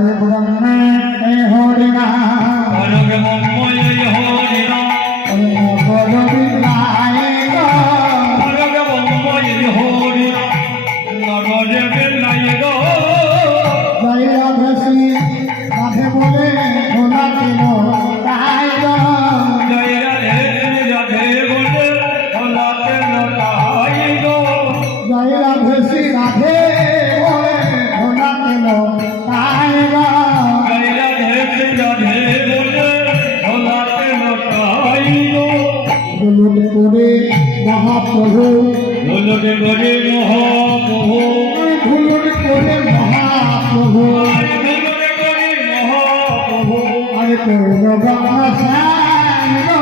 রাধে ব্রহ্মে হরি নাম পরগ মঙ্গল হরি নাম পরগ বিলাই গো পরগ মঙ্গল হরি নাম নগর বেলাই গো জয় রাধে শ্রী রাধে বলে ভোলা কেন তাই গো জয় রাধে রাধে বলে ভোলাতে লটাই গো জয় রাধে শ্রী রাধে বলে ভোলা কেন তাই গো জয় রাধে রাধে বলে ভোলাতে লটাই গো দুলুট করে মহাপ্রভু দুলুট করে মহাপ্রভু দুলুট করে মহাপ্রভু দুলুট করে মহাপ্রভু আরে করো গঙ্গা শ্যাম গো